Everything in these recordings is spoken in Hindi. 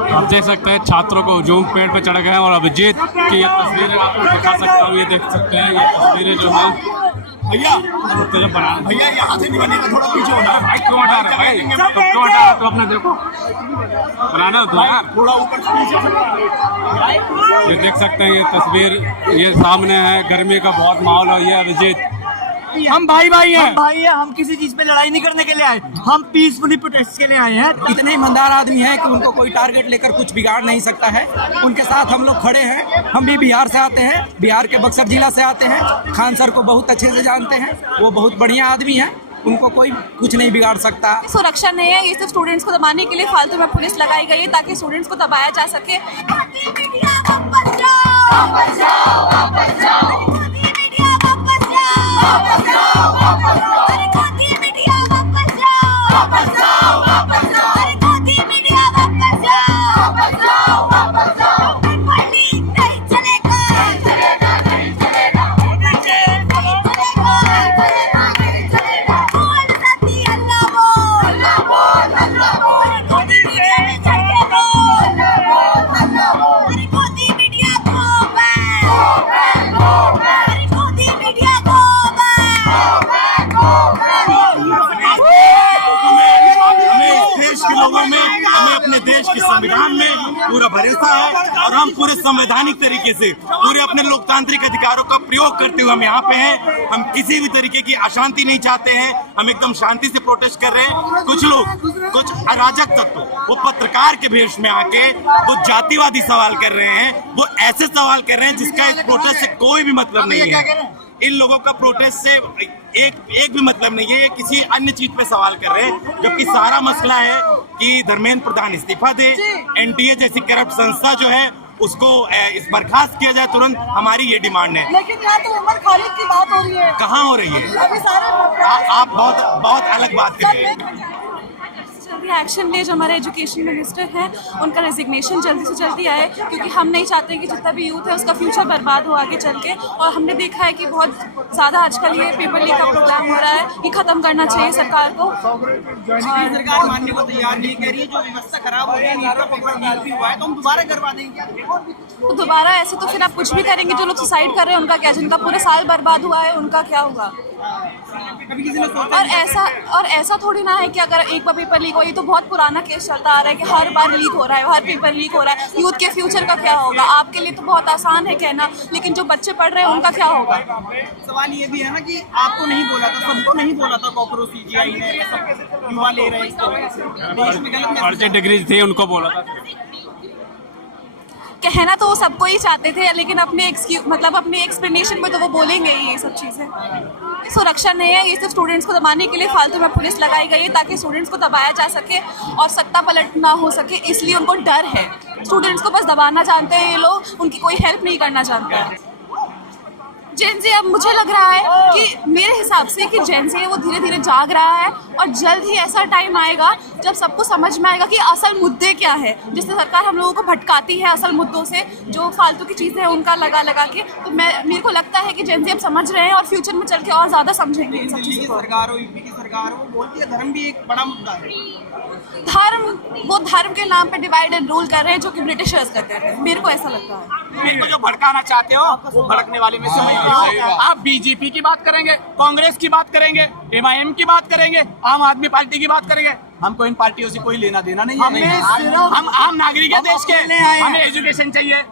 आप देख सकते हैं छात्रों को हुजूम पेड़ पे चढ़ गए हैं और अभिजीत की ये तस्वीरें आपको दिखा सकता हूँ। ये देख सकते हैं ये तस्वीरें जो है भैया भैया यहाँ से नहीं बनेगा, थोड़ा पीछे होना है। भाई क्यों हटा रहे भाई, तो क्यों हटा रहे तो अपने देखो बनाना तो यार, थोड़ा ऊपर से पीछे। ये देख सकते हैं ये तस्वीर ये सामने है। गर्मी का बहुत माहौल है। ये अभिजीत हम भाई भाई हैं, भाई है। हम किसी चीज पे लड़ाई नहीं करने के लिए आए, हम पीसफुली प्रोटेस्ट के लिए आए हैं। इतने ईमानदार आदमी हैं कि उनको कोई टारगेट लेकर कुछ बिगाड़ नहीं सकता है। उनके साथ हम लोग खड़े हैं। हम भी बिहार से आते हैं, बिहार के बक्सर जिला से आते हैं। खान सर को बहुत अच्छे से जानते हैं, वो बहुत बढ़िया आदमी हैं, उनको कोई कुछ नहीं बिगाड़ सकता। सुरक्षा नहीं है, ये सिर्फ स्टूडेंट्स को दबाने के लिए फालतू में पुलिस लगाई गई है ताकि स्टूडेंट्स को दबाया जा सके। हमें अपने देश के संविधान में पूरा भरोसा है और हम पूरे संवैधानिक तरीके से पूरे अपने लोकतांत्रिक अधिकारों का प्रयोग करते हुए हम यहाँ पे हैं। हम किसी भी तरीके की अशांति नहीं चाहते हैं, हम एकदम शांति से प्रोटेस्ट कर रहे हैं। कुछ लोग, कुछ अराजक तत्व वो पत्रकार के भेष में आके वो जातिवादी सवाल कर रहे हैं, वो ऐसे सवाल कर रहे हैं जिसका इस प्रोटेस्ट से कोई भी मतलब नहीं है। इन लोगों का प्रोटेस्ट से एक भी मतलब नहीं है, ये किसी अन्य चीज पे सवाल कर रहे हैं, जबकि सारा मसला है कि धर्मेंद्र प्रधान इस्तीफा दे, एनटीए जैसी करप्ट संस्था जो है उसको इस बर्खास्त किया जाए तुरंत, हमारी ये डिमांड है। लेकिन यहाँ तो उमर खालिद की बात हो रही है। कहाँ हो रही है? अभी सारे आप बहुत अलग बात कर रहे हैं। जल्दी एक्शन ले, जो हमारे एजुकेशन मिनिस्टर हैं उनका रेजिग्नेशन जल्दी से जल्दी आए, क्योंकि हम नहीं चाहते कि जितना भी यूथ है उसका फ्यूचर बर्बाद हो आगे चल के। और हमने देखा है कि बहुत ज़्यादा आजकल ये पेपर लीक का प्रोग्राम हो रहा है, ये ख़त्म करना चाहिए सरकार को। सरकार मानने को तैयार नहीं कह रही है, जो व्यवस्था खराब हो रही है, हुआ है तो हम दोबारा करवा देंगे। तो दोबारा ऐसे तो फिर आप कुछ भी करेंगे। जो लोग सुसाइड कर रहे हैं उनका क्या, जिनका पूरे साल बर्बाद हुआ है उनका क्या होगा? और ऐसा थोड़ी ना है कि अगर एक बार पेपर लीक हो, ये तो बहुत पुराना केस चलता आ रहा है कि हर बार लीक हो रहा है, हर पेपर लीक हो रहा है। यूथ के फ्यूचर का क्या होगा? आपके लिए तो बहुत आसान है कहना, लेकिन जो बच्चे पढ़ रहे हैं उनका क्या होगा? सवाल ये भी है ना कि आपको नहीं बोला था, सबको नहीं बोला था कॉकरोच सीजीआई ने युवा ले रहे हैं, फर्जी डिग्री थी उनको बोला था। कहना तो वो सबको ही चाहते थे, लेकिन अपने अपने एक्सप्लेनेशन में तो वो बोलेंगे ही ये सब चीज़ें। सुरक्षा नहीं है, ये सिर्फ स्टूडेंट्स को दबाने के लिए फालतू में पुलिस लगाई गई है ताकि स्टूडेंट्स को दबाया जा सके और सत्ता पलट ना हो सके, इसलिए उनको डर है। स्टूडेंट्स को बस दबाना जानते हैं ये लोग, उनकी कोई हेल्प नहीं करना चाहते हैं। जेन ज़े अब मुझे लग रहा है कि मेरे हिसाब से कि जेन ज़े वो धीरे धीरे जाग रहा है और जल्द ही ऐसा टाइम आएगा जब सबको समझ में आएगा कि असल मुद्दे क्या है। जिससे सरकार हम लोगों को भटकाती है असल मुद्दों से, जो फालतू की चीज़ें हैं उनका लगा के। तो मेरे को लगता है कि जेन ज़े अब समझ रहे हैं और फ्यूचर में चल के और ज़्यादा समझेंगे इन सब चीज़ों को। सरकार हो, यूपी की सरकार हो, बोलती है धर्म भी एक बड़ा मुद्दा है। वो धर्म के नाम पे डिवाइड एंड रूल कर रहे हैं, जो कि ब्रिटिशर्स करते थे। मेरे को ऐसा लगता है। मेरे को जो भड़काना चाहते हो वो भड़कने वाले में से नहीं हो। आप बीजेपी की बात करेंगे, कांग्रेस की बात करेंगे, एमआईएम की बात करेंगे, आम आदमी पार्टी की बात करेंगे, हमको इन पार्टियों से कोई लेना देना नहीं है। हम आम नागरिक है देश के, हमें एजुकेशन चाहिए,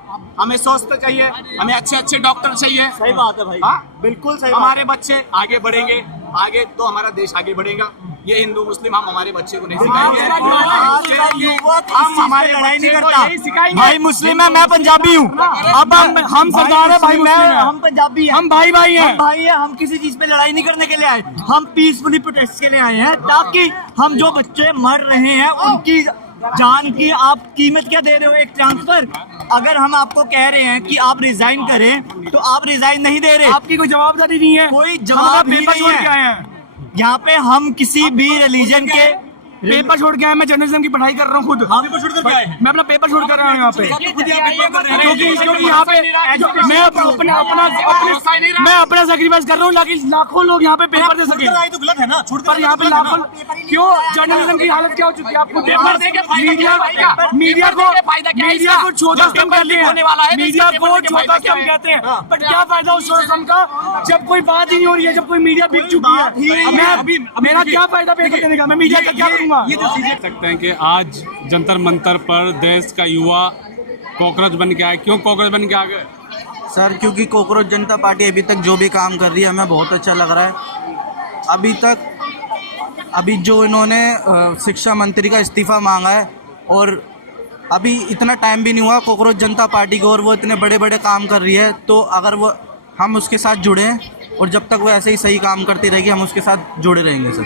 हमें स्वास्थ्य चाहिए, हमें अच्छे अच्छे डॉक्टर चाहिए। सही बात है भाई, बिल्कुल सही। हमारे बच्चे आगे बढ़ेंगे, आगे तो हमारा देश आगे बढ़ेगा। ये हिंदू मुस्लिम हम हमारे बच्चे को नहीं सिखाएंगे, हम हमारी लड़ाई नहीं करता। भाई मुस्लिम है, मैं पंजाबी हूँ। अब हम सरदार है भाई, हम पंजाबी हैं, हम भाई भाई हैं, भाई है। हम किसी चीज पे लड़ाई नहीं करने के लिए आए, हम पीसफुली प्रोटेस्ट के लिए आए हैं, ताकि हम जो बच्चे मर रहे हैं उनकी जान की आप कीमत क्या दे रहे हो? एक ट्रांसफर। अगर हम आपको कह रहे हैं कि आप रिजाइन करें तो आप रिजाइन नहीं दे रहे, आपकी कोई जवाबदारी नहीं है, कोई जवाब नहीं है। यहाँ पे हम किसी भी रिलीजन के पेपर छोड़ के आया, मैं जर्नलिज्म की पढ़ाई कर रहा हूँ खुद। पेपर छोड़ करके आए हैं। मैं अपना पेपर छोड़ कर रहा हूँ यहाँ पे, क्योंकि यहाँ पे मैं अपना सेक्रीफाइस कर रहा हूँ ताकि लाखों लोग यहाँ पे पेपर दे सके। तो गलत है ना, छोड़ पर यहाँ पे लाखों क्यों जर्नलिज्म की हालत क्या हो चुकी है आपको? मीडिया को चौथा स्तंभ कहते हैं, मीडिया को चौथा स्तंभ कहते हैं, बट क्या फायदा उस चौथे स्तंभ का जब कोई बात ही नहीं हो रही है, जब कोई मीडिया बिक चुकी है। मेरा क्या फायदा पेपर करने का? मैं मीडिया का क्या करूँगा? देख सकते हैं कि आज जंतर मंतर पर देश का युवा कॉकरोच बन के आया। क्यों कॉकरोच बन के आ गए? सर क्योंकि कॉकरोच जनता पार्टी अभी तक जो भी काम कर रही है हमें बहुत अच्छा लग रहा है। अभी जो इन्होंने शिक्षा मंत्री का इस्तीफा मांगा है, और अभी इतना टाइम भी नहीं हुआ कॉकरोच जनता पार्टी को, और वो इतने बड़े बड़े काम कर रही है, तो अगर वो हम उसके साथ जुड़े हैं और जब तक वो ऐसे ही सही काम करती रहेगी हम उसके साथ जुड़े रहेंगे। सर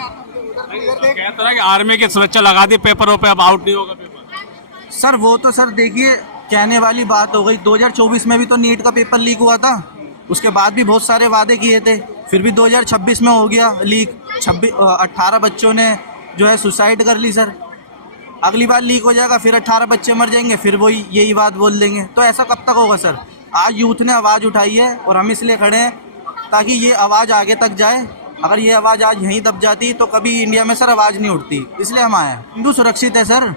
कहता है कि आर्मी की सुरक्षा लगा दी पेपरों पे, अब आउट नहीं होगा पेपर। सर वो तो सर देखिए कहने वाली बात हो गई। 2024 में भी तो नीट का पेपर लीक हुआ था, उसके बाद भी बहुत सारे वादे किए थे, फिर भी 2026 में हो गया लीक। 18 बच्चों ने जो है सुसाइड कर ली। सर अगली बार लीक हो जाएगा, फिर 18 बच्चे मर जाएंगे, फिर वही यही बात बोल देंगे, तो ऐसा कब तक होगा? सर आज यूथ ने आवाज़ उठाई है और हम इसलिए खड़े हैं ताकि ये आवाज़ आगे तक जाए। अगर ये आवाज़ आज यहीं दब जाती तो कभी इंडिया में सर आवाज़ नहीं उठती, इसलिए हम आए हैं। हिंदू सुरक्षित है सर,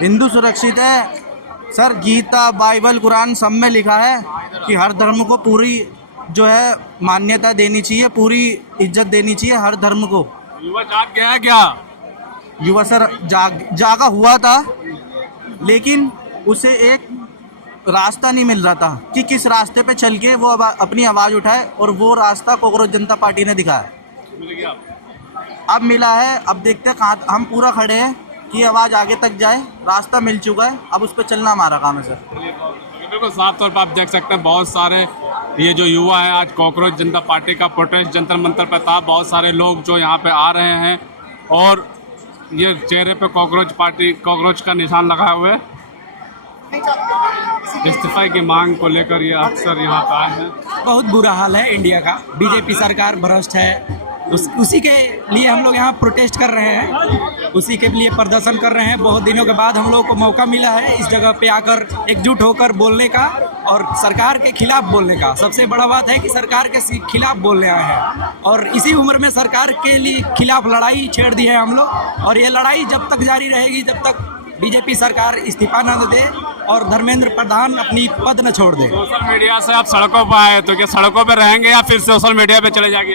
हिंदू सुरक्षित है सर। गीता, बाइबल, कुरान सब में लिखा है कि हर धर्म को पूरी जो है मान्यता देनी चाहिए, पूरी इज्जत देनी चाहिए हर धर्म को। युवा जाग गया है क्या? युवा सर जागा हुआ था, लेकिन उसे एक रास्ता नहीं मिल रहा था कि किस रास्ते पे चल के वो अपनी आवाज़ उठाए, और वो रास्ता कॉकरोच जनता पार्टी ने दिखाया। अब मिला है, अब देखते हैं कहाँ हम पूरा खड़े हैं कि आवाज़ आगे तक जाए। रास्ता मिल चुका है, अब उस पर चलना हमारा काम है। सर बिल्कुल साफ तौर पर आप देख सकते हैं बहुत सारे ये जो युवा है आज कॉकरोच जनता पार्टी का प्रोटेस्ट जंतर मंतर पर था। बहुत सारे लोग जो यहाँ पे आ रहे हैं और ये चेहरे पे कॉकरोच का निशान लगाए हुए इस्तीफा की मांग को लेकर ये अक्सर यहाँ पे आए हैं। बहुत बुरा हाल है इंडिया का, बीजेपी सरकार भ्रष्ट है, उसी के लिए हम लोग यहाँ प्रोटेस्ट कर रहे हैं, उसी के लिए प्रदर्शन कर रहे हैं। बहुत दिनों के बाद हम लोग को मौका मिला है इस जगह पे आकर एकजुट होकर बोलने का और सरकार के खिलाफ बोलने का। सबसे बड़ा बात है कि सरकार के खिलाफ बोलने आए हैं, और इसी उम्र में सरकार के लिए खिलाफ लड़ाई छेड़ दी है हम लोग, और ये लड़ाई जब तक जारी रहेगी जब तक बीजेपी सरकार इस्तीफा न दे और धर्मेंद्र प्रधान अपनी पद न छोड़ दे। सोशल मीडिया से आप सड़कों पर आए तो क्या सड़कों पर रहेंगे या फिर सोशल मीडिया पे चले जाएंगे?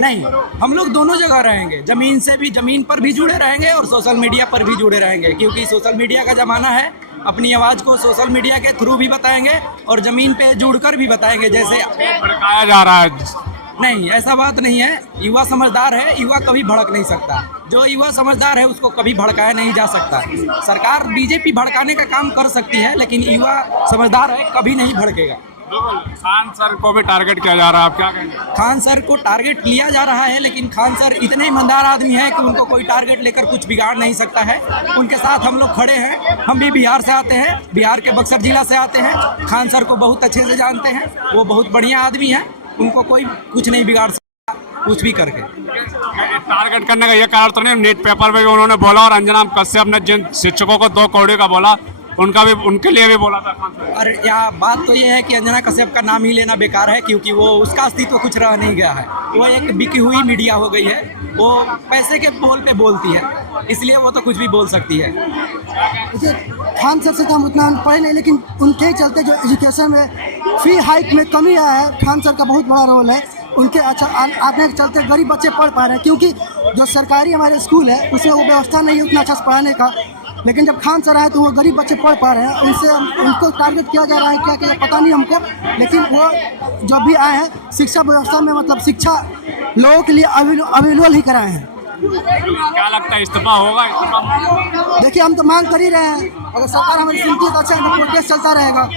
नहीं, हम लोग दोनों जगह रहेंगे, जमीन पर भी जुड़े रहेंगे और सोशल मीडिया पर भी जुड़े रहेंगे, क्योंकि सोशल मीडिया का ज़माना है। अपनी आवाज़ को सोशल मीडिया के थ्रू भी बताएंगे और ज़मीन पे जुड़कर भी बताएंगे। जैसे भड़काया जा रहा है, नहीं ऐसा बात नहीं है, युवा समझदार है, युवा कभी भड़क नहीं सकता। जो युवा समझदार है उसको कभी भड़काया नहीं जा सकता। सरकार बीजेपी भड़काने का काम कर सकती है, लेकिन युवा समझदार है, कभी नहीं भड़केगा। खान सर को भी टारगेट किया जा रहा है, आप क्या कहेंगे? खान सर को टारगेट लिया जा रहा है, लेकिन खान सर इतने ईमानदार आदमी हैं कि उनको कोई टारगेट लेकर कुछ बिगाड़ नहीं सकता है। उनके साथ हम लोग खड़े हैं, हम भी बिहार से आते हैं, बिहार के बक्सर जिला से आते हैं। खान सर को बहुत अच्छे से जानते हैं, वो बहुत बढ़िया आदमी है, उनको कोई कुछ नहीं बिगाड़ सकता कुछ भी करके। टारगेट करने का ये कारण तो नहीं, नीट पेपर में भी उन्होंने बोला और अंजना कश्यप ने जिन शिक्षकों को 2 करोड़ का बोला उनके लिए भी बोला था। और यहाँ बात तो ये है कि अंजना कश्यप का नाम ही लेना बेकार है, क्योंकि वो उसका अस्तित्व कुछ रह नहीं गया है। वो एक बिकी हुई मीडिया हो गई है, वो पैसे के बोल पे बोलती है, इसलिए वो तो कुछ भी बोल सकती है। खान सर से तो हम उतना पढ़े नहीं, लेकिन उनके चलते जो एजुकेशन में फी हाइक में कमी आया है, खान सर का बहुत बड़ा रोल है। उनके अच्छा आने के चलते गरीब बच्चे पढ़ पा रहे हैं, क्योंकि जो सरकारी हमारे स्कूल है उसमें वो व्यवस्था नहीं है उतना अच्छा से पढ़ाने का। लेकिन जब खान सर आए तो वो गरीब बच्चे पढ़ पा रहे हैं, उनसे उनको टारगेट किया जा रहा है, क्या पता नहीं हमको, लेकिन वो जब भी आए हैं शिक्षा व्यवस्था में मतलब शिक्षा लोगों के लिए अवेलेबल ही कराए हैं। क्या लगता है इस्तीफा होगा? देखिए हम तो मांग कर ही रहे हैं, अगर सरकार हमारी सुनती है तो अच्छा, प्रोटेस्ट चलता रहेगा।